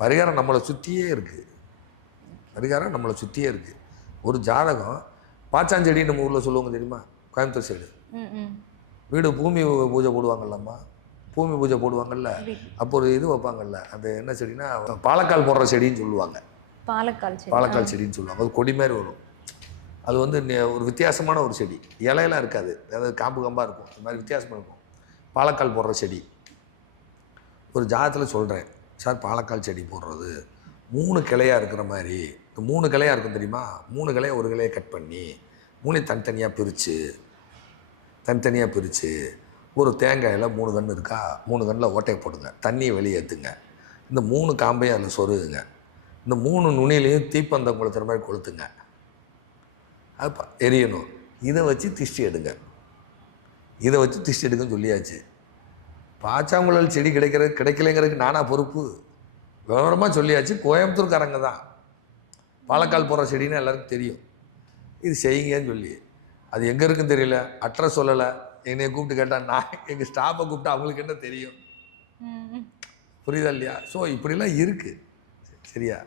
பரிகாரம் நம்மளை சுற்றியே இருக்குது. பரிகாரம் நம்மளை சுற்றியே இருக்குது. ஒரு ஜாதகம் பாச்சாஞ்செடி நம்ம ஊரில் சொல்லுவாங்க தெரியுமா, கோயம்புத்தூர் சைடு வீடு பூமி பூஜை போடுவாங்கல்லம்மா, பூமி பூஜை போடுவாங்கல்ல, அப்போ ஒரு இது வைப்பாங்கல்ல, அந்த என்ன செடினா பாலக்கால் போடுற செடின்னு சொல்லுவாங்க. பாலக்கால் செடின்னு சொல்லுவாங்க. அது கொடி மாதிரி வரும். அது வந்து ஒரு வித்தியாசமான ஒரு செடி, இலையெல்லாம் இருக்காது, அதாவது காம்பு காம்பாக இருக்கும், இந்த மாதிரி வித்தியாசமாக இருக்கும். பாலக்கால் போடுற செடி ஒரு ஜாதகத்தில் சொல்கிறேன் சார். பாலக்கால் செடி போடுறது 3 கிளையாக இருக்கிற மாதிரி, இந்த 3 கிளையாக இருக்கும் தெரியுமா, 3 கிளையை ஒரு கிளையை கட் பண்ணி 3 தனித்தனியாக பிரித்து ஒரு தேங்காயில் 3 கன்று இருக்கா, 3 கன்னில் ஓட்டையை போடுங்க, தண்ணியை வெளியேற்றுங்க, இந்த 3 காம்பையும் அதில் சொருகுங்க, இந்த 3 நுனியிலையும் தீப்பந்தம் கொளுத்துற மாதிரி கொளுத்துங்க, அது எரியணும். இதை வச்சு திஷ்டி எடுங்கன்னு சொல்லியாச்சு. பாச்சாங்குழல் செடி கிடைக்கலைங்கிறதுக்கு நானா பொறுப்பு? விவரமாக சொல்லியாச்சு. கோயம்புத்தூர்காரங்க தான் பாலக்கால் போடுற செடின்னு எல்லாருக்கும் தெரியும். இது செய்யுங்கன்னு சொல்லி, அது எங்கே இருக்குன்னு தெரியல, அட்ரஸ் சொல்லலை. என்னை கூப்பிட்டு கேட்டால் நான் எங்கள் ஸ்டாஃபை கூப்பிட்டு அவங்களுக்கு என்ன தெரியும்? புரியுதா இல்லையா? ஸோ இப்படிலாம் இருக்குது. சரியா?